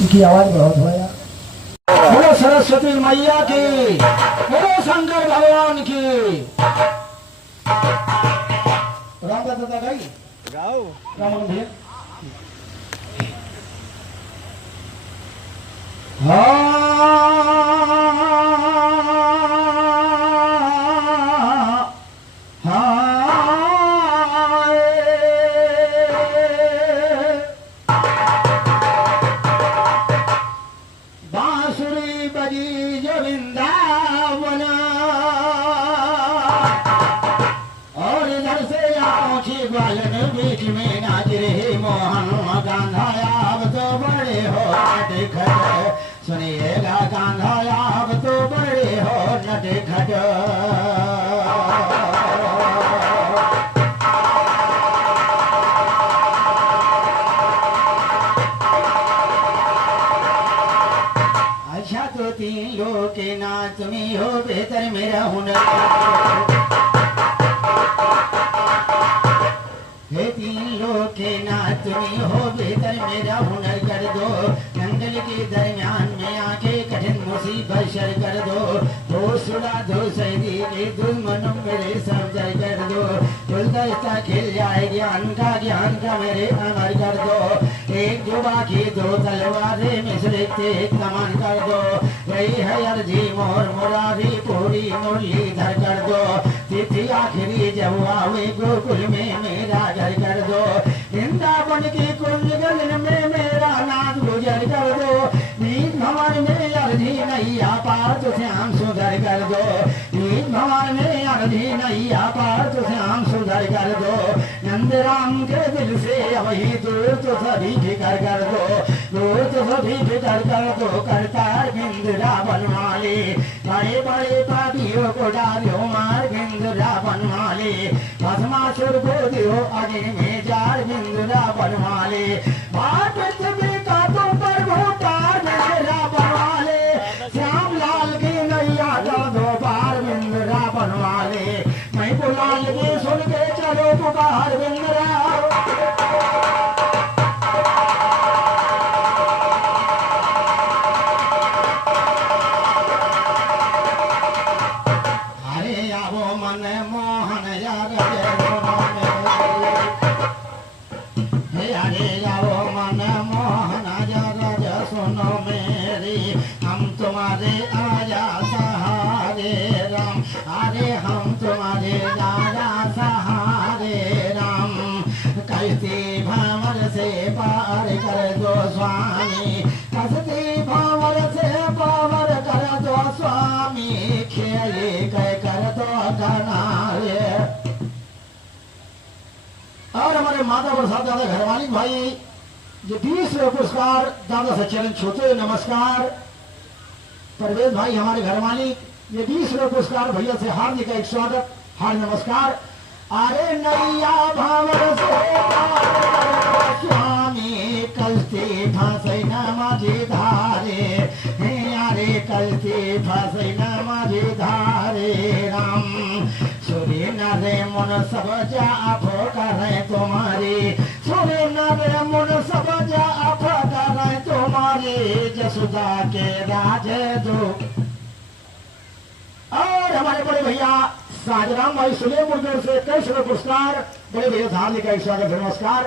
इनकी आवाज बहुत हो यार। बोलो सरस्वती मैया की, बोलो शंकर भगवान की। राम दादा गाई गाओ राम भैया। बांसुरी बजी जो वृंदावन और इधर से आंखी ग्वालन बीच में नाच रहे मोहन कांधा अब तो बड़े हो नटखट। सुनिएगा कांधा अब तो बड़े हो नटखट। अच्छा तो तीन लोग के नाच तुम्ही हो बेहतर मेरा हुनर। हे तीन लोग के नाच तुम्ही हो बेहतर मेरा हुनर कर दो। जंगल के दरमियान में आके कठिन मुसीबत शर कर दो। दो सुला दो सैदी के दुश्मनों मेरे समझर कर दो। गुलदस्ता खिल जाए ज्ञान का मेरे अमर कर दो। एक जुबा की दो तलवारें मिश्रित कमान कर दो। यही है अर्जी मोर मुरारी पूरी मुरलीधर कर दो। तिथि आखिरी जब आवे गोकुल में मेरा घर कर दो। वृंदावन की कुंज गगन में मेरा नाथ गुजर कर दो। नीत भवन में अर्जी नैया पार तो श्याम सुधर कर दो। नीत भवन में अर्जी नैया पार तो श्याम सुधर कर दो। नंद राम के दिल से वही दूर तो सभी फिकर कर दो। दूर तो सभी फिकर कर दो। करतार बिंदुरा बनवाले बड़े बड़े पापियों को डालो मार बिंदुरा बनवाले। भस्मासुर को दियो अग्नि में जार बिंदुरा बनवाले। बात पृथ्वी का तुम पर भूतार बिंदुरा बनवाले। श्याम लाल की नैया कर दो पार बिंदुरा बनवाले। मैं बुलाल की सुन के चलो पुकार बिंदुरा। तुम्हारे आजा सहारे राम। अरे हम तुम्हारे आजा सहारे राम। कश्ती भंवर से पार कर दो स्वामी। कश्ती भंवर से पार कर दो स्वामी। खेले कर दो कनारे। और हमारे माता प्रसाद दादा घरवाली भाई ये 20 पुरस्कार दादा से चरण छूते नमस्कार। परवेज भाई हमारे घर मालिक ये 20 पुरस्कार भैया से हार्दिक एक स्वागत हार नमस्कार। अरे नैया भावर से स्वामी कल्ती फंसे न माझी धारे। अरे कल्ती फंसे न माझी धारे राम। सूर्य नरे मन सब जाप करे तुम्हारी। सूर्य नरे मन सब जाप करे तुम्हारी। जसुदा के राज दो। और हमारे बड़े भैया साजराम भाई सुलेमुर से 21 पुरस्कार बड़े भैया धार लेकर एक स्वागत नमस्कार।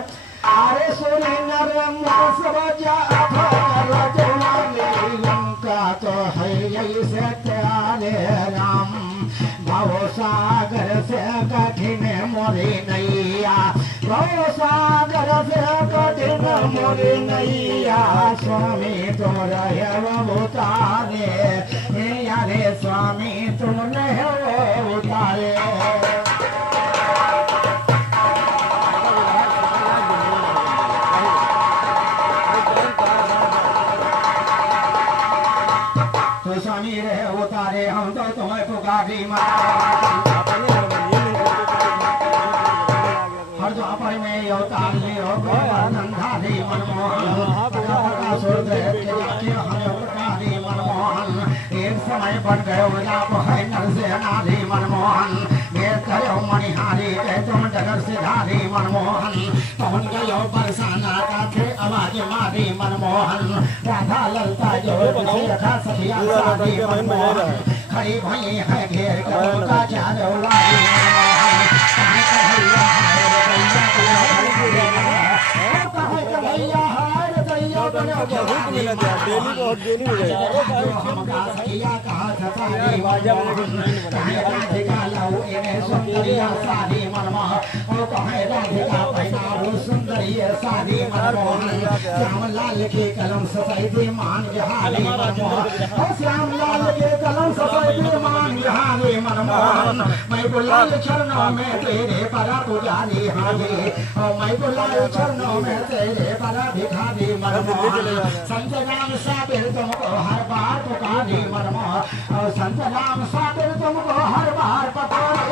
अरे सूर्य नरे मन सब जाप करे तुम्हारी। लंका तो है यही से त्यारे राम। भव सागर से कठिन मोरी नैया। भव सागर से कठिन मोरी नैया। स्वामी तुम रहे उतारे। अरे स्वामी तुम रहे उतारे। तो स्वामी रहे उतारे हम तो तुम्हें पुकारी हर द्वापर में अवतार लियो नंधारी मनमोहन। मनमोहन एक समय बन गए नर से नारी मनमोहन। करो मणिहारी तुम डगर से धारी मनमोहन। पवन गयो बरसाना का थे आवाज मारी मनमोहन राधा ललता जो रखा सखिया सादी मनमोहन खड़ी भई है घेर कर का चारो वाली श्याम लाल के कलम सफेद मान जहारी श्याम लाल के कलम सफेद मान जहारी मनमोहन मैं गुलाल चरणों में तेरे परा पुजारी हाजी मैं गुलाल चरणों में तेरे परा भिखारी मनमोहन संत नाम साबिर तुमको हर बार पुकारी मनमोहन और संत नाम साबिर तुमको हर बार पुकारी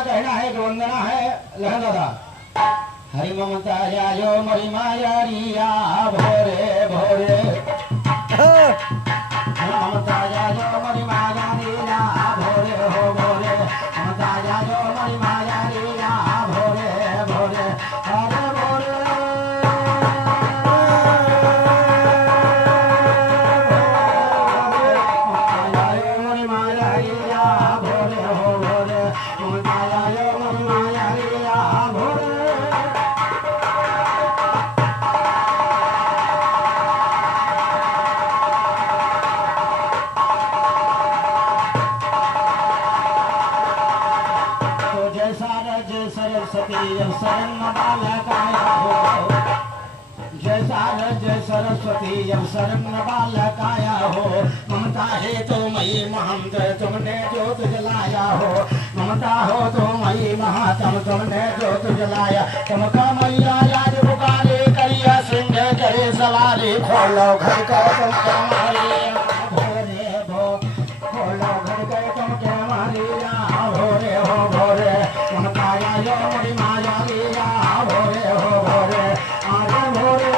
कहना है वंदना है लहन दादा हरि ममता जायो मरी माया रिया भोरे भोरे ममता जायो मरी माया रिया भोरे हो भोरे ममता जायो मरी माया रिया भोरे भोरे अरे भोरे मरी माया रिया भोरे हो भोरे जैसा रज सरस्वती जब शरण बालक आया हो ममता है तो मई महंत तुमने ज्योत जलाया हो ममता हो तो मई महातम तुमने ज्योत जलाया तुमका मैया याद पुकारे करिया सिंह करे सवारी खोलो घर का तुम हमारे भोरे भो खोलो घर का तुम हमारे भोरे हो भोरे ममता आयो मरी माया रिया भोरे हो भोरे आगे भोरे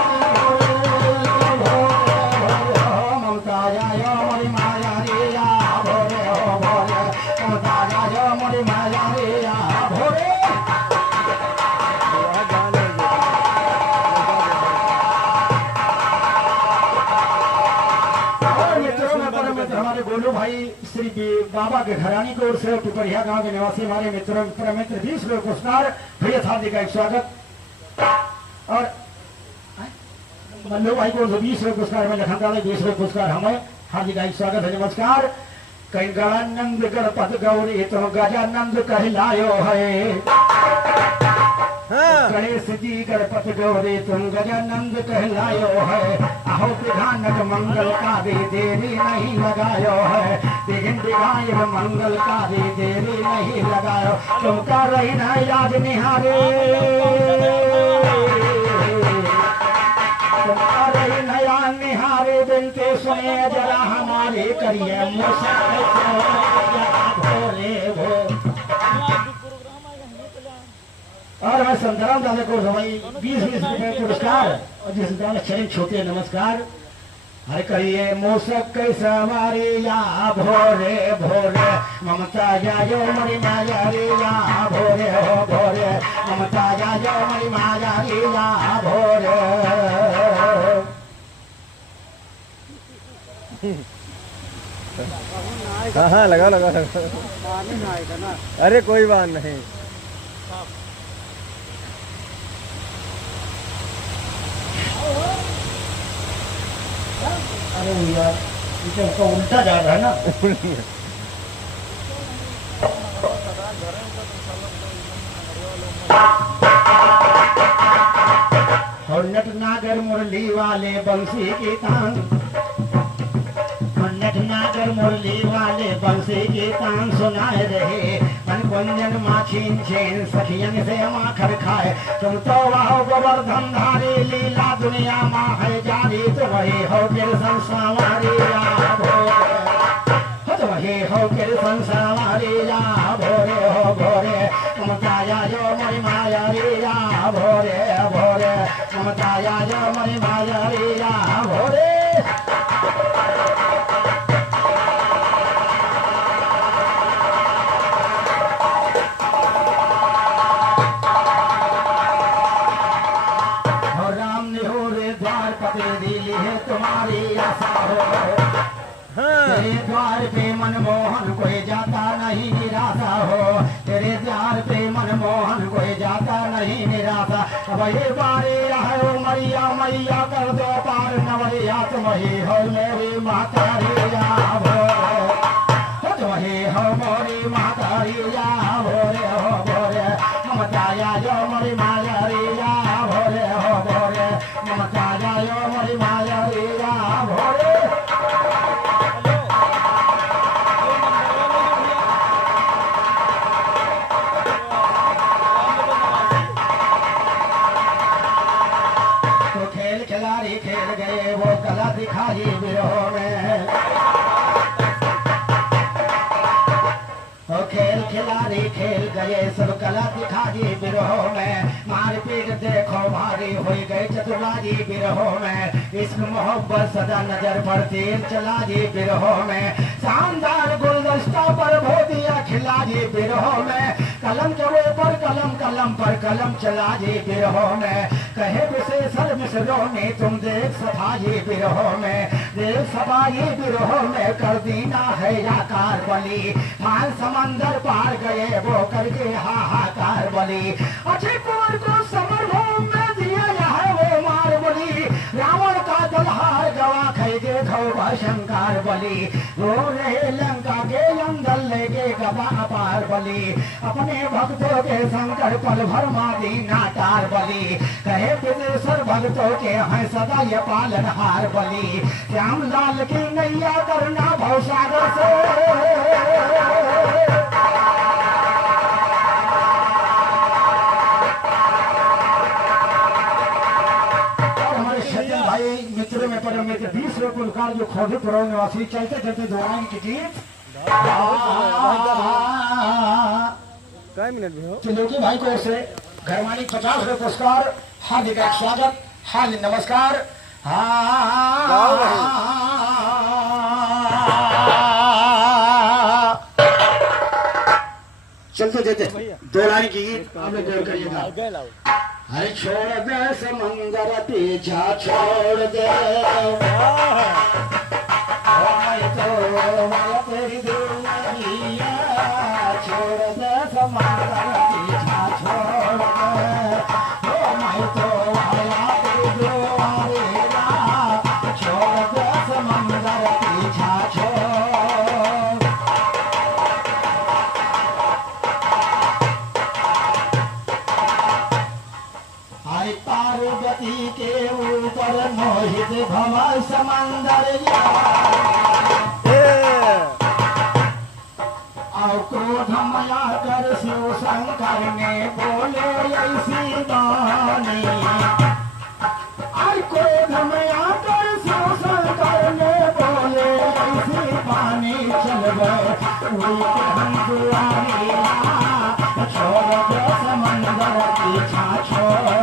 गोलू भाई श्री बाबा के घरानी की ओर से पिपरिया गांव के निवासी हमारे मित्रों मित्र 20 लोग पुरस्कार भैया हार्दिक का स्वागत और मल्लू भाई को 20 लोग पुरस्कार में लखन दादा 20 लोग पुरस्कार हमें हार्दिक का स्वागत है नमस्कार कहीं गणानंद गणपत गौरी तुम गजानंद कहलायो है गणेश जी गणपत गौरी तुम गजानंद कहलायो है अहो विधानक मंगल कार्य देरी नहीं लगायो है लेकिन विधायक मंगल कार्य देरी नहीं लगायो तुम कर रही ना याद निहारे तुम कर रही नया निहारे बिनते सुने जरा हमारे करिए भोरे भो और मैं संतराम दादा को भाई 20-20 रुपए पुरस्कार और जिस दादा चरण छोटे नमस्कार हरे कहिए मोसक कैसा हमारे या भोरे भोरे ममता जायो मरी माया रे या भोरे हो भोरे ममता जायो मरी माया रे या भोरे हाँ हाँ लगाओ लगाओ लगाओ अरे कोई बात नहीं अरे यार ये तो उल्टा जा रहा है ना और नटनागर मुरली वाले बंसी की तान नटनागर मुरली वाले बंसी की तान सुनाए रहे मन कुंजन माछीन छेन सखियन से माखर खाए तुम तो वाहो गोवर्धन धारी लीला दुनिया माँ है जारी तो वही हो फिर संसारी तो वही हो फिर संसारी भोरे हो भोरे ममताया जो मरी माया रिया भोरे भोरे ममताया जो मरी माया रिया भोरे और राम ने हो रे द्वार पते दिली है तुम्हारी आशा हो हाँ तेरे द्वार पे मनमोहन कोई जाता नहीं निराशा हो तेरे द्वार पे मनमोहन कोई जाता नहीं निराशा अब ये बारे है मैया मैया कर दो पार नवैया तुम ही हो मेरी माता रिया तुम ही हो मोरी माता रिया भोरे हो भोरे ममता यो मोरी माया रिया भोरे हो भोरे ममता यो मोरी माया रिया भोरे तो खेल खिलाड़ी खेल गए वो कला दिखाई बिरहो में खेल खिलाड़ी खेल गए सब कला दिखाई बिरहो में मार पीट देखो भारी हो गए चतुराजी बिरहो में इश्क मोहब्बत सदा नजर पर तीर चला जी बिरहो में शानदार गुलदस्ता पर भो दिया खिला जी बिरहो में कलम के ऊपर कलम कलम पर कलम चला जी बिरहो में कहे विशेषण मिश्रों ने तुम देख सफाई बिरहो में देख सफाई बिरहो में कर दीना है याकार बली मान समंदर पार गए वो करके हाहाकार बली अच्छे कुंवर को समर भूमि में दिया है वो मार बली रावण का दलहार गवा खाई देखो शंकर बली वो रहे लंका के अंदर लेके गवा अपार बली अपने भक्तों के संकट पल भर मादी नाटार बली कहे विदेशर भक्तों के हैं सदा ये पालनहार बली श्याम लाल की नैया करना भवसागर से मित्रों में परम मित्र 20 रुपये पुरस्कार जो खोदे पुरव निवासी चलते चलते दोहराएंगे की गीत कई मिनट भी हो त्रिलोकी भाई को से घरवानी 50 रुपये पुरस्कार हार्दिक स्वागत हार्दिक नमस्कार चलते चलते दोहराने की गीत आप लोग गौर करिएगा अरे छोड़ दे समंदर पीछा छोड़ दे तो तेरी दुनिया छोड़ दे समंदर पीछा छोड़ दे मैं तो आया तेरी दुआरिया छोड़ दे समंदर पीछा छोड़ पार्वती के ऊपर मोहित भव समंदर और क्रोध मया कर शिव शंकर ने बोले ऐसी बानी और क्रोध मया कर शिव शंकर ने बोले ऐसी बानी चल गए हम दुआरिया छोड़ दे समंदर पीछा छोड़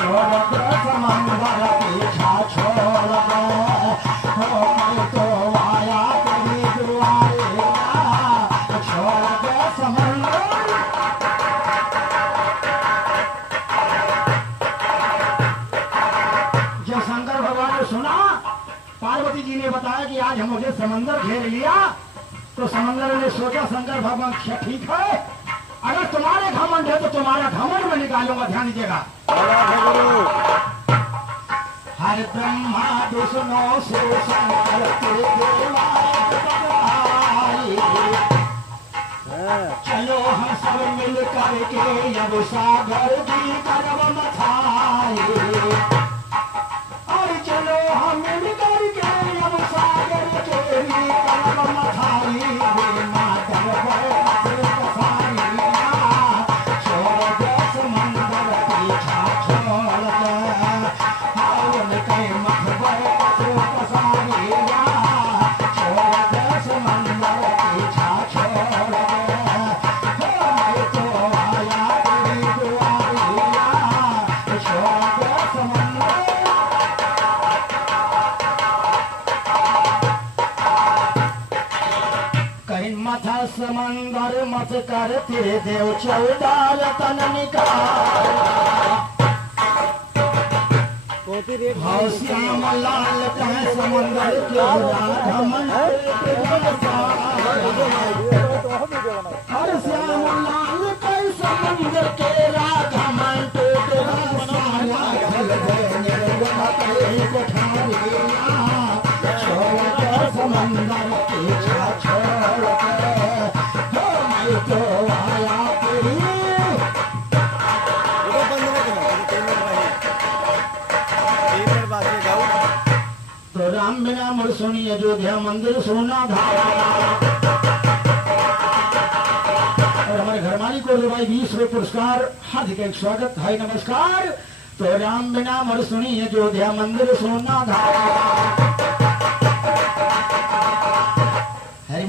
छोड़ दे समंदर पीछा छोड़ दे तो आया तेरी दुआरिया छोड़ दे समंदर जब शंकर भगवान ने सुना पार्वती जी ने बताया कि आज हम मुझे समंदर घेर लिया तो समंदर ने सोचा शंकर भगवान ठीक है अगर तुम्हारे घमंड है तो तुम्हारा घमंड में निकालूंगा ध्यान दीजिएगा हर ब्रह्मा विष्णु शिव शंकर चलो हम सब मिल करके अब सागर जी करब मथाई और चलो हम मिल करके अब सागर के करब मथाई समंदर मत कर तेरे देव 14 तन निकाल। हाँ श्याम लाल कह समंदर के राधमन हर श्याम लाल कह समंदर के राधमन समंदर पीछा छोड़ मैं तो आया तो राम बिना मुड़ सुनी अयोध्या मंदिर सोना धारा। और हमारे घर मालिक को भाई 20 रुपये पुरस्कार हार्दिक एक स्वागत है नमस्कार। तो राम बिना मुड़ सुनी अयोध्या मंदिर सोना धारा।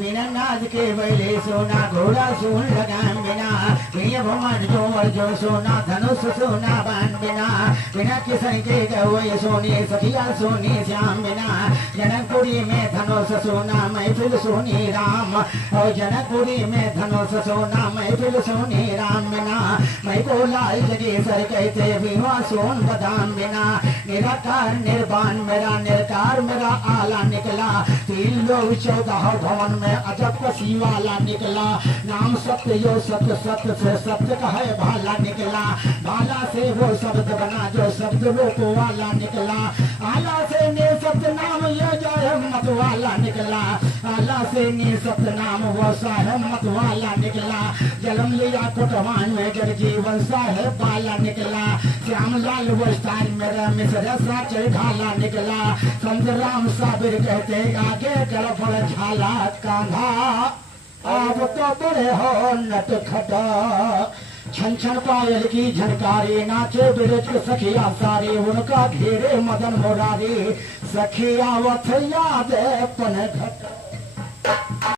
मीना नाद के बैले सोना घोड़ा सोन लगाम बिना प्रिय भगवान जोवर जो सोना धनुष सोना बान बिना बिना किसन के गए सोनी सखिया सोनी श्याम बिना जनकपुरी में धनुष सोना महफिल सोनी राम और जनकपुरी में धनुष सोना महफिल सोनी राम बिना मैं को लाल जगेश्वर कहते विवा सोन बदाम बिना निराकार निर्वाण मेरा निरकार मेरा आला निकला 3 लोग 14 भवन में अजब कसी वाला निकला। नाम सत्य यो सत्य सत्य से सत्य का है भाला निकला। भाला से वो शब्द बना जो शब्द रूप वाला निकला। आला से ने सत्य नाम ये जो हिम्मत वाला निकला। आला से ने सत्य नाम वो सा हिम्मत वाला निकला। जन्म लिया कुटवान में जग जीवन सा है बाला निकला। श्याम लाल वो स्थान मेरा मिश्र सा ढाला निकला। संत राम साबिर कहते आगे कर बड़ झाला कांधा अब तो बड़े हो नट खटा। छन छन पायल की झनकारी नाचे ब्रज के सखिया सारे उनका घेरे मदन मुरारी सखिया वथ याद पन घट।